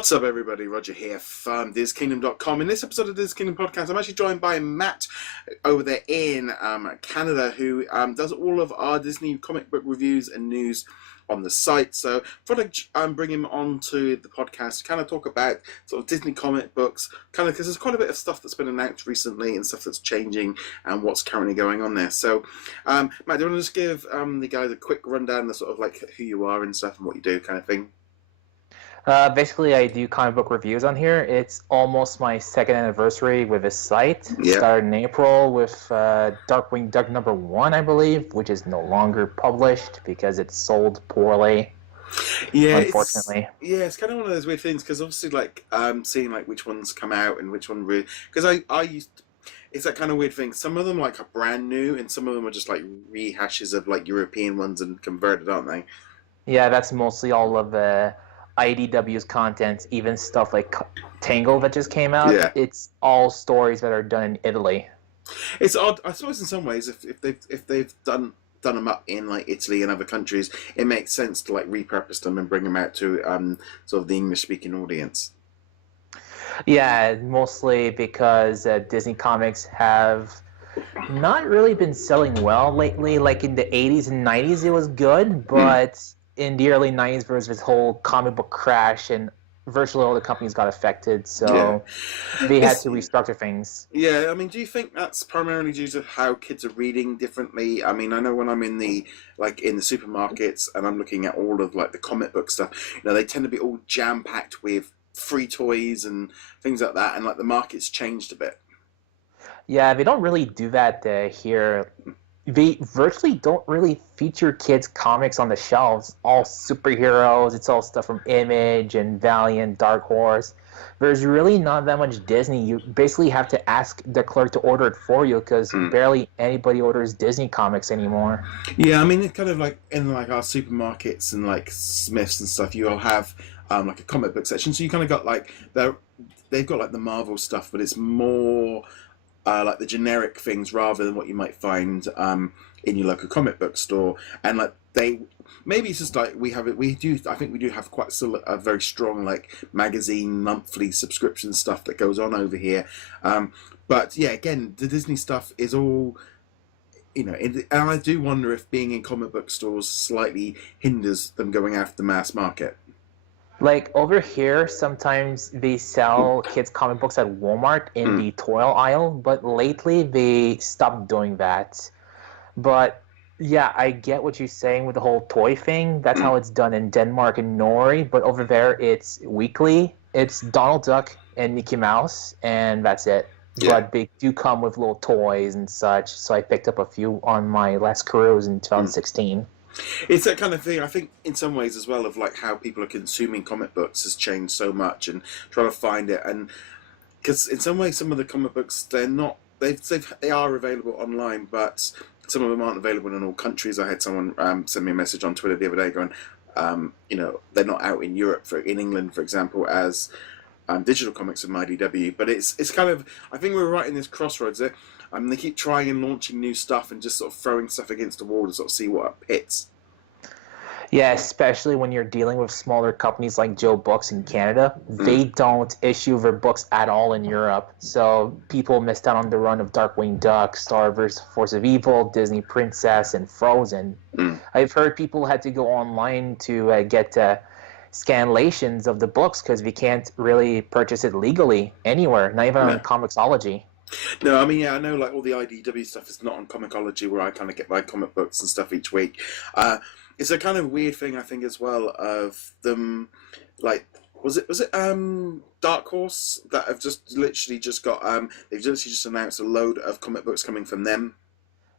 What's up, everybody? Roger here from DisKingdom.com. In this episode of DisKingdom Podcast, I'm actually joined by Matt over there in Canada, who does all of our Disney comic book reviews and news on the site. So I thought I'd bring him on to the podcast to kind of talk about sort of Disney comic books, kind of because there's quite a bit of stuff that's been announced recently and stuff that's changing and what's currently going on there. So, Matt, do you want to just give the guys a quick rundown of sort of like who you are and stuff and what you do kind of thing? Basically, I do comic book reviews on here. It's almost my second anniversary with this site. Yeah. Started in April with Darkwing Duck #1, I believe, which is no longer published because it's sold poorly. Yeah, unfortunately. It's kind of one of those weird things because obviously, like, seeing like which ones come out and which one really, because I used. It's that kind of weird thing. Some of them like are brand new, and some of them are just like rehashes of like European ones and converted, aren't they? Yeah, that's mostly all of IDW's content, even stuff like Tango that just came out. Yeah. It's all stories that are done in Italy. It's odd, I suppose, in some ways. If they've done them up in like Italy and other countries, it makes sense to like repurpose them and bring them out to sort of the English speaking audience. Yeah, mostly because Disney comics have not really been selling well lately. Like in the 80s and 90s, it was good, but in the early 90s, there was this whole comic book crash, and virtually all the companies got affected, so they had to restructure things. Yeah, I mean, do you think that's primarily due to how kids are reading differently? I mean, I know when I'm in the supermarkets and I'm looking at all of like the comic book stuff, they tend to be all jam-packed with free toys and things like that, and like the market's changed a bit. Yeah, they don't really do that here. They virtually don't really feature kids' comics on the shelves. All superheroes. It's all stuff from Image and Valiant, Dark Horse. There's really not that much Disney. You basically have to ask the clerk to order it for you because barely anybody orders Disney comics anymore. Yeah, I mean, it's kind of like in like our supermarkets and like Smiths and stuff. You'll have like a comic book section. So you kind of got like they've got like the Marvel stuff, but it's more like the generic things rather than what you might find in your local comic book store. And like maybe it's just like I think we do have quite still a very strong like magazine monthly subscription stuff that goes on over here. But yeah, again, the Disney stuff is all, and I do wonder if being in comic book stores slightly hinders them going after the mass market. Like over here, sometimes they sell kids' comic books at Walmart in the toy aisle, but lately they stopped doing that. But yeah, I get what you're saying with the whole toy thing. That's how it's done in Denmark and Norway, but over there it's weekly. It's Donald Duck and Mickey Mouse, and that's it. Yeah. But they do come with little toys and such, so I picked up a few on my last cruise in 2016. It's that kind of thing. I think in some ways as well of like how people are consuming comic books has changed so much, and trying to find it, and because in some ways some of the comic books they are available online, but some of them aren't available in all countries. I had someone send me a message on Twitter the other day going, they're not out in Europe, in England, for example, as digital comics from IDW. But it's kind of, I think we're right in this crossroads there. They keep trying and launching new stuff and just sort of throwing stuff against the wall to sort of see what hits. Yeah, especially when you're dealing with smaller companies like Joe Books in Canada. They don't issue their books at all in Europe. So people missed out on the run of Darkwing Duck, Star vs. Force of Evil, Disney Princess, and Frozen. I've heard people had to go online to get scanlations of the books because we can't really purchase it legally anywhere, not even on Comixology. No, I mean, yeah, I know like all the IDW stuff is not on Comixology where I kind of get my comic books and stuff each week. It's a kind of weird thing, I think, as well, of them, like, was it Dark Horse that have just literally just got, they've just announced a load of comic books coming from them?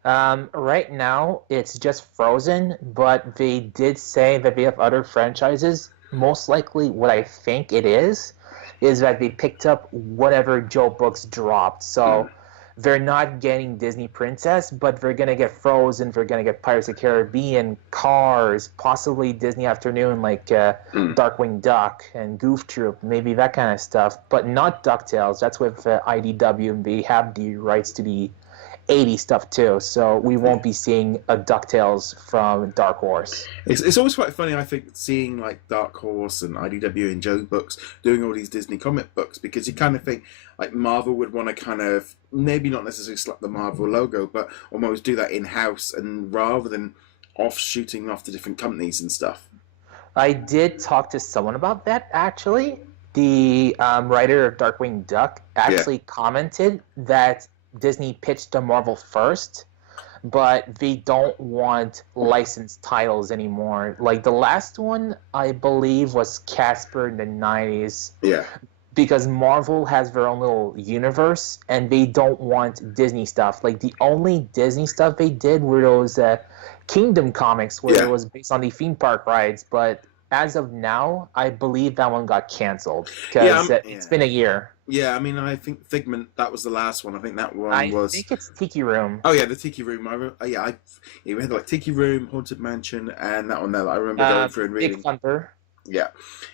Right now, it's just Frozen, but they did say that they have other franchises. Most likely what I think it is that they picked up whatever Joe Books dropped. So they're not getting Disney Princess, but they're going to get Frozen, they're going to get Pirates of the Caribbean, Cars, possibly Disney Afternoon, like Darkwing Duck and Goof Troop, maybe that kind of stuff, but not DuckTales. That's with IDW, and they have the rights to the '80s stuff too. So we won't be seeing a DuckTales from Dark Horse. It's always quite funny, I think, seeing like Dark Horse and IDW and Joe Books doing all these Disney comic books, because you kind of think like Marvel would want to kind of maybe not necessarily slap the Marvel logo, but almost do that in house, and rather than shooting off to different companies and stuff. I did talk to someone about that actually. The writer of Darkwing Duck actually commented that Disney pitched to Marvel first, but they don't want licensed titles anymore. Like the last one, I believe, was Casper in the '90s. Yeah. Because Marvel has their own little universe, and they don't want Disney stuff. Like the only Disney stuff they did were those Kingdom comics, where it was based on the theme park rides. But as of now, I believe that one got canceled because it's been a year. Yeah, I mean, I think Figment, that was the last one. I think that one was... I think it's Tiki Room. Oh, yeah, the Tiki Room. We had like Tiki Room, Haunted Mansion, and that one there that I remember going through and reading. Big Thunder. Yeah,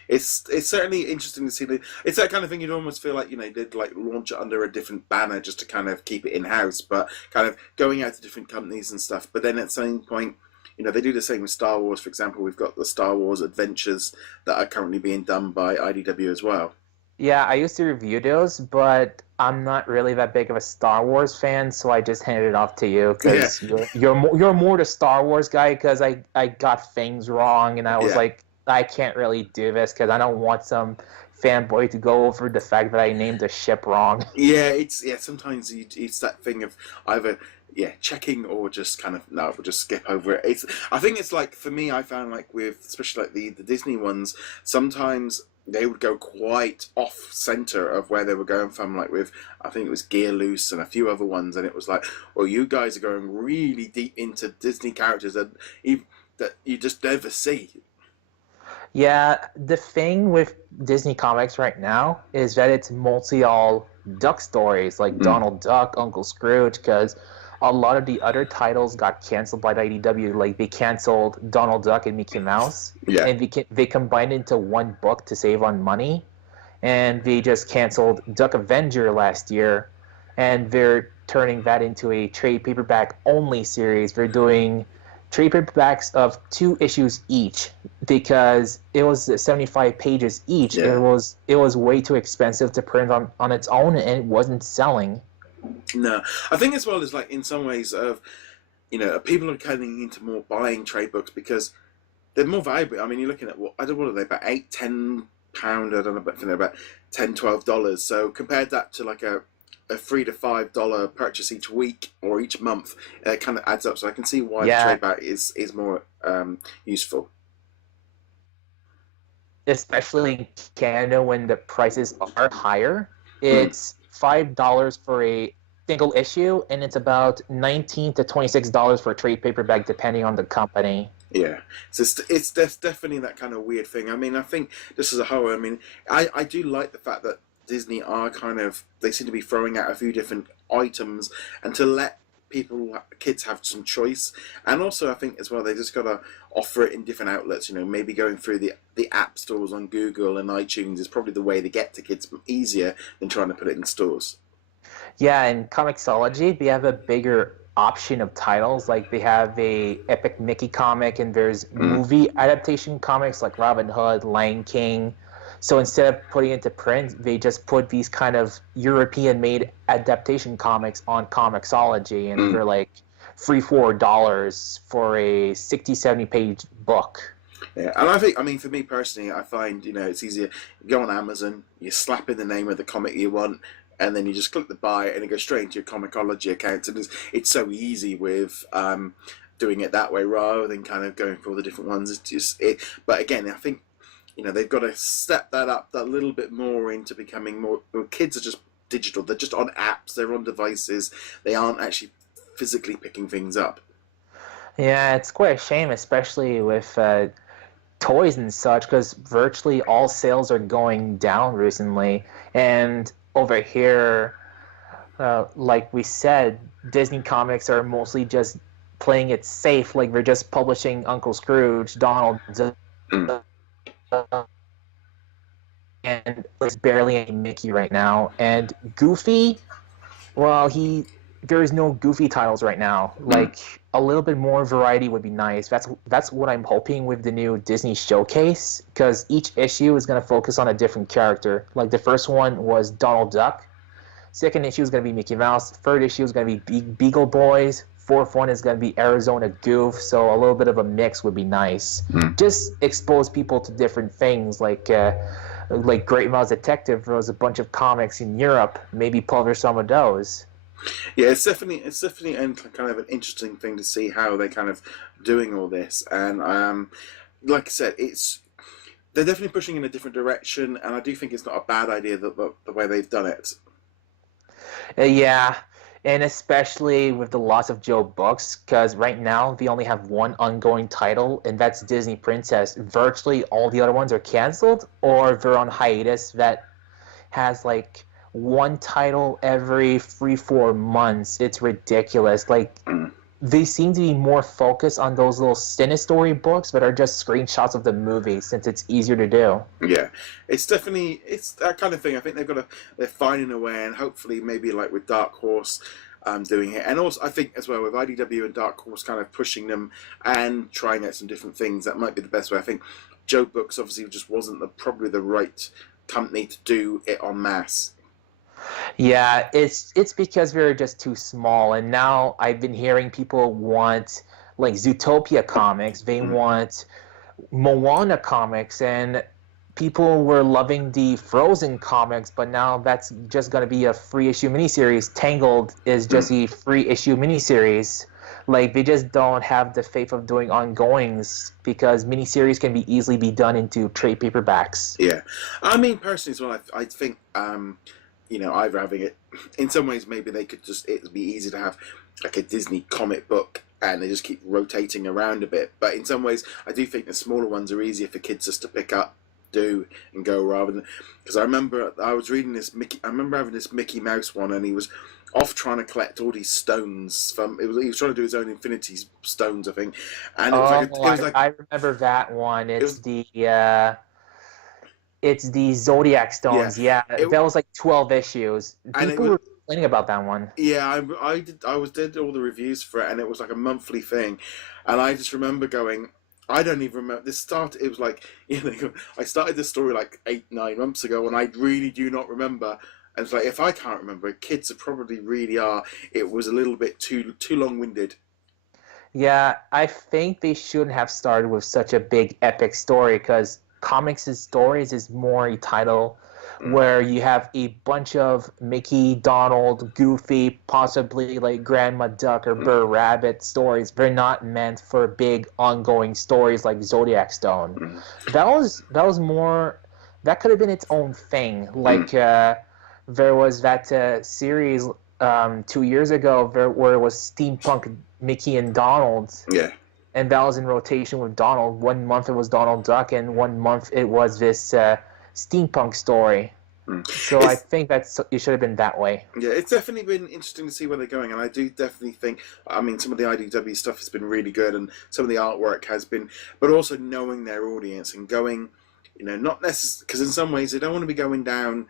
it's certainly interesting to see. It's that kind of thing you'd almost feel like, they'd like launch it under a different banner just to kind of keep it in-house, but kind of going out to different companies and stuff. But then at the same point, they do the same with Star Wars. For example, we've got the Star Wars Adventures that are currently being done by IDW as well. Yeah, I used to review those, but I'm not really that big of a Star Wars fan, so I just handed it off to you because you're more the Star Wars guy. Because I got things wrong, and I was like, I can't really do this because I don't want some fanboy to go over the fact that I named the ship wrong. Yeah, sometimes it's that thing of either checking or just kind of we'll just skip over it. I think it's like, for me, I found like with especially like the Disney ones, sometimes they would go quite off center of where they were going from, like with, I think it was Gear Loose and a few other ones, and it was like, well, you guys are going really deep into Disney characters that you just never see. Yeah, the thing with Disney Comics right now is that it's mostly all duck stories, like Donald Duck, Uncle Scrooge, because a lot of the other titles got canceled by the IDW. Like, they canceled Donald Duck and Mickey Mouse, and they combined it into one book to save on money, and they just canceled Duck Avenger last year, and they're turning that into a trade paperback only series. They're doing trade paperbacks of 2 issues each because it was 75 pages each. Yeah. It was way too expensive to print on its own, and it wasn't selling. No, I think as well as like in some ways of people are getting into more buying trade books because they're more valuable. I mean, you're looking at what are they, about £8-10? I don't know, but I think they're about $10-12. So compared that to like a $3 to $5 purchase each week or each month, it kind of adds up. So I can see why the trade back is more useful. Especially in Canada when the prices are higher. It's $5 for a single issue, and it's about $19 to $26 for a trade paperback, depending on the company. Yeah, so it's definitely that kind of weird thing. I mean, I think just as a whole, I mean, I do like the fact that Disney are they seem to be throwing out a few different items and to let kids have some choice. And also I think as well, they just got to offer it in different outlets. Maybe going through the app stores on Google and iTunes is probably the way to get to kids easier than trying to put it in stores. Yeah, in Comixology, they have a bigger option of titles. Like, they have a Epic Mickey comic, and there's movie adaptation comics like Robin Hood, Lion King. So instead of putting it into print, they just put these kind of European-made adaptation comics on Comixology, and they're like $3-4 for a 60-70 page book. Yeah, and I think, I mean, for me personally, I find it's easier. You go on Amazon, you slap in the name of the comic you want, and then you just click the buy, and it goes straight into your Comixology account. And it's so easy with doing it that way rather than kind of going for all the different ones. But again, I think they've got to step that up a little bit more into becoming more. Kids are just digital. They're just on apps. They're on devices. They aren't actually physically picking things up. Yeah, it's quite a shame, especially with toys and such, because virtually all sales are going down recently. And over here, like we said, Disney Comics are mostly just playing it safe. Like, they're just publishing Uncle Scrooge, Donald Duck, and there's barely any Mickey right now. And Goofy, well, he there's no goofy titles right now. Like a little bit more variety would be nice. That's what I'm hoping with the new Disney Showcase, because each issue is going to focus on a different character. Like the first one was Donald Duck. Second issue is going to be Mickey Mouse. Third issue is going to be Beagle Boys. Fourth one is going to be Arizona Goof. So a little bit of a mix would be nice. Just expose people to different things, like Great Mouse Detective. There was a bunch of comics in Europe. Maybe publish some of those. Yeah, it's definitely kind of an interesting thing to see how they're kind of doing all this. And like I said, they're definitely pushing in a different direction, and I do think it's not a bad idea the way they've done it. Yeah, and especially with the loss of Joe books, because right now they only have one ongoing title, and that's Disney Princess. Virtually all the other ones are canceled, or they're on hiatus that has like one title every 3-4 months. It's ridiculous. Like, they seem to be more focused on those little Cinestory books that are just screenshots of the movie, since it's easier to do. Yeah, it's that kind of thing. I think they're finding a way, and hopefully maybe like with Dark Horse doing it, and also I think as well with IDW and Dark Horse kind of pushing them and trying out some different things, that might be the best way. I think Joe Books obviously just wasn't probably the right company to do it en masse. Yeah, it's because we were just too small, and now I've been hearing people want like Zootopia comics, they want Moana comics, and people were loving the Frozen comics, but now that's just going to be a free issue miniseries. Tangled is just a free issue miniseries. Like, they just don't have the faith of doing ongoings, because miniseries can be easily be done into trade paperbacks. Yeah, I mean personally as well, I think either having it, in some ways maybe it'd be easy to have like a Disney comic book and they just keep rotating around a bit, but in some ways I do think the smaller ones are easier for kids just to pick up, do and go, rather than, because I remember I was reading I remember having this Mickey Mouse one, and he was off trying to collect all these stones he was trying to do his own Infinity Stones, I think, and I remember that one. It's the Zodiac Stones. Yeah, that was like 12 issues. People were complaining about that one. Yeah, I did all the reviews for it, and it was like a monthly thing, and I just remember going, I don't even remember this start. It was like, I started this story like 8-9 months ago, and I really do not remember. And it's like, if I can't remember, kids probably really are. It was a little bit too long-winded. Yeah, I think they shouldn't have started with such a big epic story, because comics' stories is more a title where you have a bunch of Mickey, Donald, Goofy, possibly like Grandma Duck or Burr Rabbit stories. They're not meant for big ongoing stories like Zodiac Stone. That was more, that could have been its own thing. Like there was that series 2 years ago where it was steampunk Mickey and Donald. Yeah. And that was in rotation with Donald. 1 month it was Donald Duck, and 1 month it was this steampunk story. So I think it should have been that way. Yeah, it's definitely been interesting to see where they're going, and I do definitely think, I mean, some of the IDW stuff has been really good, and some of the artwork has been, but also knowing their audience and going, not necessarily, because in some ways they don't want to be going down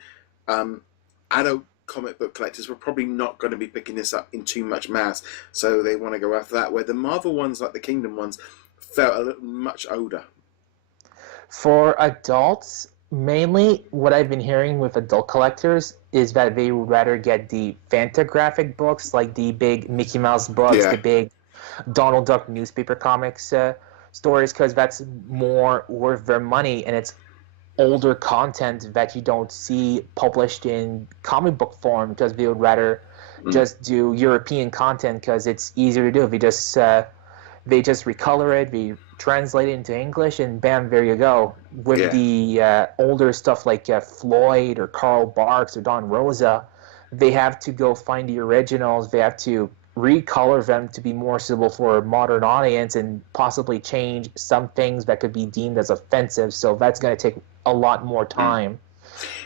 adult comic book collectors were probably not going to be picking this up in too much mass, so they want to go after that, where the Marvel ones, like the Kingdom ones, felt a little much older. For adults, mainly what I've been hearing with adult collectors is that they would rather get the Fantagraphic books, like the big Mickey Mouse books, the big Donald Duck newspaper comics stories, because that's more worth their money, and it's older content that you don't see published in comic book form, because they would rather just do European content, because it's easier to do. They just recolor it, they translate it into English, and bam, there you go. With the older stuff like Floyd or Carl Barks or Don Rosa, they have to go find the originals. They have to recolor them to be more suitable for a modern audience, and possibly change some things that could be deemed as offensive. So that's going to take a lot more time.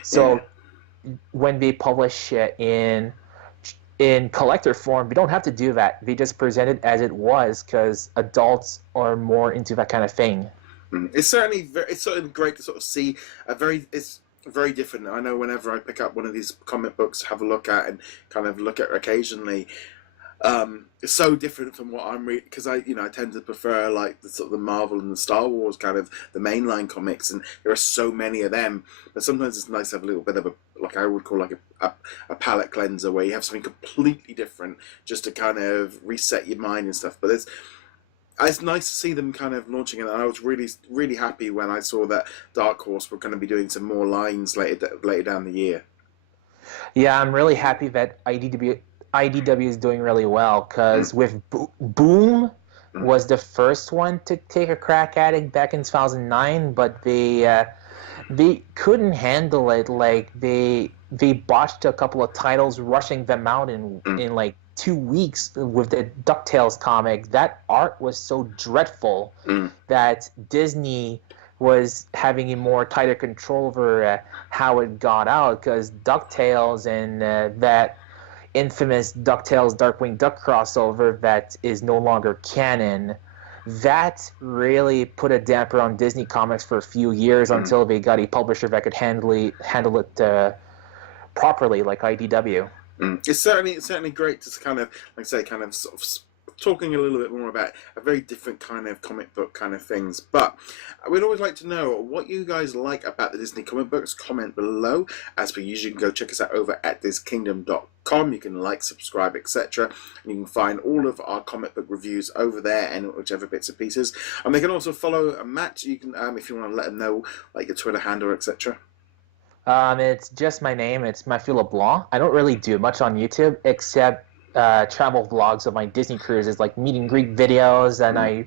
So when they publish it in collector form, we don't have to do that. They just present it as it was, because adults are more into that kind of thing. It's certainly great to sort of see it's very different. I know whenever I pick up one of these comic books, have a look at and kind of look at occasionally, It's so different from what I'm reading, because I tend to prefer like the sort of the Marvel and the Star Wars kind of the mainline comics, and there are so many of them. But sometimes it's nice to have a little bit of a, like I would call like a palate cleanser, where you have something completely different just to kind of reset your mind and stuff. But it's nice to see them kind of launching it. And I was really, really happy when I saw that Dark Horse were going to be doing some more lines later down the year. Yeah, I'm really happy that IDW is doing really well, because with Boom was the first one to take a crack at it back in 2009, but they couldn't handle it. Like they botched a couple of titles, rushing them out in like 2 weeks with the DuckTales comic. That art was so dreadful that Disney was having a more tighter control over how it got out, because DuckTales and that infamous DuckTales Darkwing Duck crossover that is no longer canon, that really put a damper on Disney Comics for a few years until they got a publisher that could handle it properly, like IDW. It's certainly great to kind of, like I say, kind of sort of talking a little bit more about a very different kind of comic book kind of things. But we'd always like to know what you guys like about the Disney comic books. Comment below. As per usual, you can go check us out over at DisKingdom.com. You can like, subscribe, etc. And you can find all of our comic book reviews over there and whichever bits and pieces. And they can also follow Matt. You can, if you want to let him know, like your Twitter handle, etc. It's just my name. It's Matthew LeBlanc. I don't really do much on YouTube except travel vlogs of my Disney cruises, like meet and greet videos, and I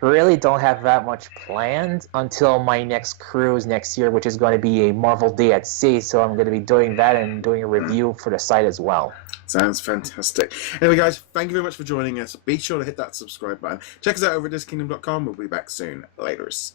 really don't have that much planned until my next cruise next year, which is going to be a Marvel Day at Sea, so I'm going to be doing that and doing a review for the site as well. Sounds fantastic. Anyway, guys, thank you very much for joining us. Be sure to hit that subscribe button. Check us out over at DisKingdom.com. We'll be back soon. Laters.